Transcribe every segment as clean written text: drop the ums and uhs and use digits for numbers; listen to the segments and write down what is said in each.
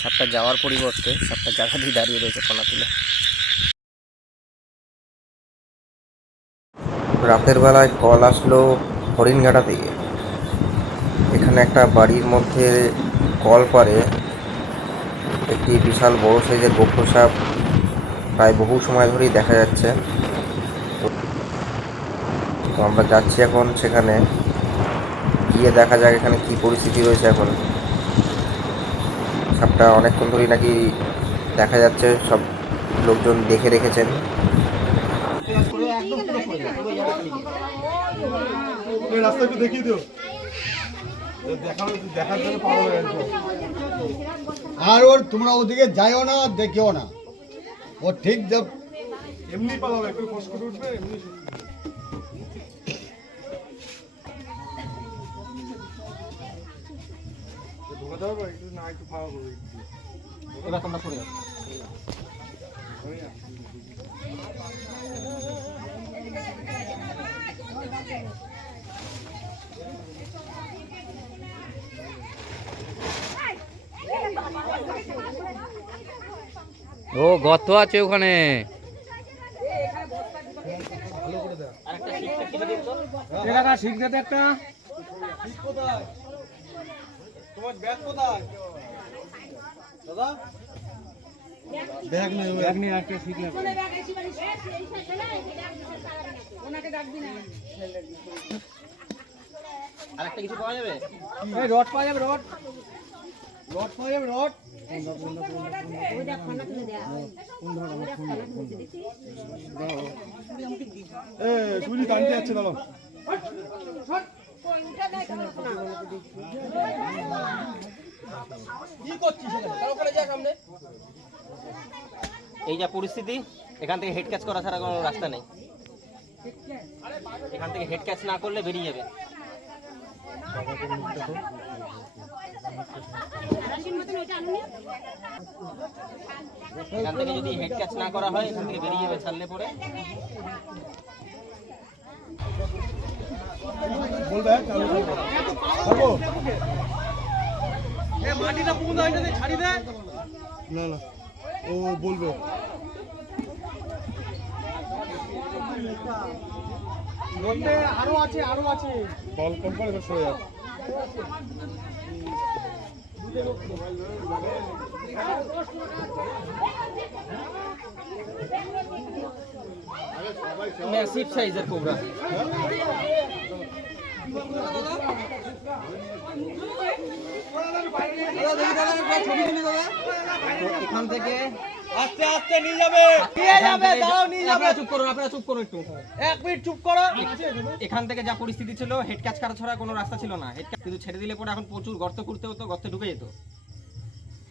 সাপটা যাওয়ার পরিবর্তে সাপটা জায়গাতেই দাঁড়িয়ে রয়েছে কণা তুলে। রাতের বেলায় কল আসলো হরিণঘাটা থেকে। এখানে একটা বাড়ির মধ্যে কল করে একটি বিশাল বড় সাইজের গোখর সাপ প্রায় বহু সময় ধরেই দেখা যাচ্ছে। তো আমরা যাচ্ছি এখন সেখানে, গিয়ে দেখা যাক এখানে কি পরিস্থিতি রয়েছে। এখন সাপটা অনেকক্ষণ ধরেই নাকি দেখা যাচ্ছে, সব লোকজন দেখে রেখেছেন। আর ওর তোমরা ওদিকে যাইও না, দেখিও না, ও ঠিক এমনি পালাবে, একটু ফস করে উঠবে এমনি। এবার তোমরা সরে যাও। ও গর্ত আছে ওখানে। তোমার ব্যাগ কোথায় দাদা? ব্যাগ নেই, ব্যাগ নেই, আর কে ঠিক না। আরেকটা কিছু পাওয়া যাবে? এই রড পাওয়া যাবে, রড পাওয়া যাবে, রড। সুজি টানতে যাচ্ছে, দাঁড়াও। এই যা পরিস্থিতি, এখান থেকে হেড ক্যাচ করা ছাড়া কোনো রাস্তা নেই। এখান থেকে হেড ক্যাচ না করলে বেরিয়ে যাবে। এখান থেকে যদি হেড ক্যাচ না করা হয়, এখান থেকে বেরিয়ে যাবে ছাড়লে পরে। মাটিটা পুকুর ছাড়ি দে। না না, ও বলবে আরো আছে, আরো আছে। কল কল করে সরে যাচ্ছে। ম্যাসিভ সাইজের কোবরা। এখান থেকে আস্তে আস্তে নিয়ে যাবে, দাও নিয়ে যাবে। আপনারা চুপ করুন একটু, 1 মিনিট চুপ করো। এখান থেকে যা পরিস্থিতি ছিল, হেড ক্যাচ করা ছাড়া কোনো রাস্তা ছিল না। হেড ক্যাচ কিন্তু ছেড়ে দিলে পরে এখন প্রচুর গর্ত করতে হতো, গর্তে ঢুকে যেত।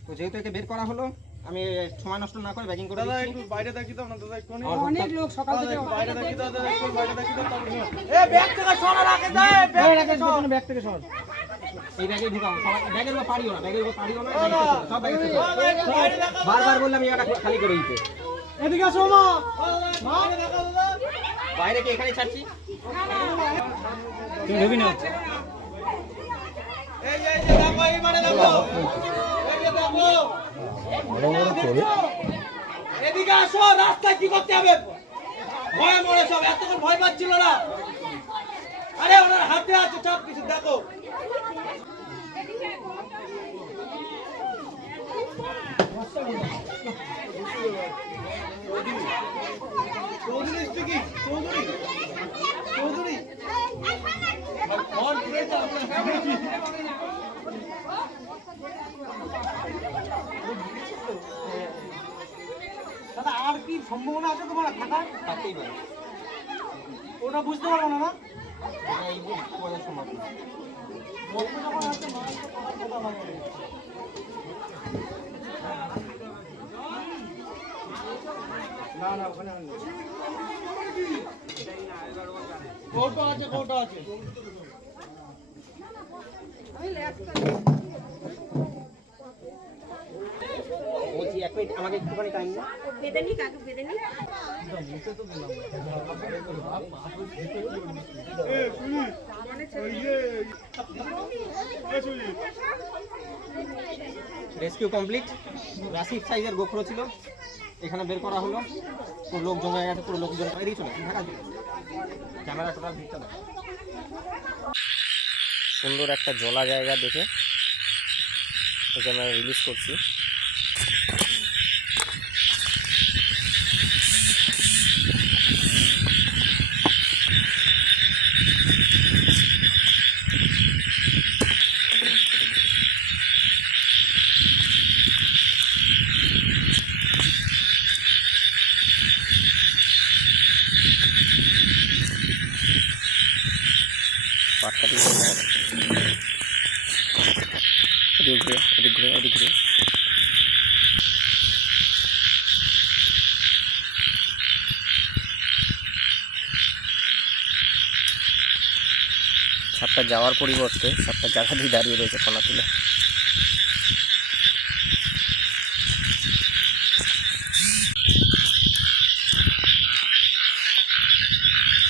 তো যেহেতু একে বের করা হলো, আমি সময় নষ্ট না করে ব্যাগিং করে দাদা দিচ্ছি। একটু বাইরে দেখি দাও না দাদা, একটু অনেক লোক সকাল থেকে বাইরে দেখি দাও দাদা, একটু বাইরে দেখি দাও। এ ব্যাগ থেকে সরা রাখে দে, ব্যাগ থেকে সর। এই ব্যাগে ঢুকাও, সবাই ব্যাগের উপর পারিও না, ব্যাগের উপর পারিও না, সব ব্যাগে থেকে বারবার বললাম এই জায়গাটা খালি করে দিতে। এদিকে আসো মা, বাইরে দেখা দাদা। বাইরে কি এখানে ছাড়ছি? তুমি ঢুকি না। এই যে দেখো, এই মানে দেখো, এই যে দেখো বড় বড় চলে। এদিকে আসো, রাস্তায় কি করতে হবে? ভয় মরে সব, এতক্ষণ ভয় পাচ্ছিল না। আরে ওনার হাতে আছে সব কিছু, দেখো। চৌধুরী স্পিকিং, চৌধুরী চৌধুরী দাদা, আর কি সম্ভাবনা আছে তোমার থাকার? থাকতেই পারে, ওটা বুঝতে পারবো না। এই বোঝার সম্ভব না। গল্প যখন আছে মাছ কথা ভালো লাগে। না না, ওখানে কৌটো আছে, কৌটো আছে। বলছি 1 মিনিট আমাকে একটুখানি টাইম দিন। বেদেনি কাকু বেদেনি মুখে তো দিলাম। Rescue complete. রাশিদ সাইজের গোখরো ছিল, এখানে বের করা হলো। পুরো লোক জমে গেছে, পুরো লোকজন এদিকে চলে ক্যামেরা টোটাল ভিড়টা দেখ। সুন্দর একটা জলা জায়গা দেখে ওকে আমরা রিলিজ করছি। পাটকাটি ওদিক ঘুরে ওদিক ঘুরে ওদিক ঘুরে। সাপটা যাওয়ার পরিবর্তে সাপটা জায়গাতেই দাঁড়িয়ে রয়েছে কণা তুলে।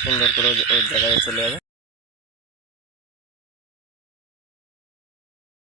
সুন্দর করে ওর জায়গায় চলে যাবে।